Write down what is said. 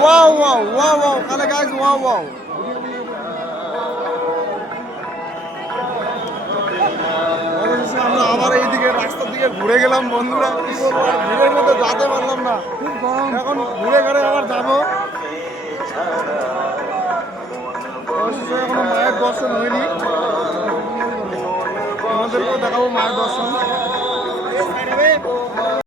Wow wow wow wow তাহলে guys wow wow অবশেষে আমরা আবার এইদিকে রাস্তার দিকে ঘুরে গেলাম বন্ধুরা। কি বলবো আর ভিড়ের মধ্যে যেতে পারলাম না, খুব গরম। এখন ঘুরে ঘুরে আবার যাবো। অবশেষে এখনো মায়ের দর্শন হয়নি, আমাদেরকেও দেখাবো মায়ের দর্শন।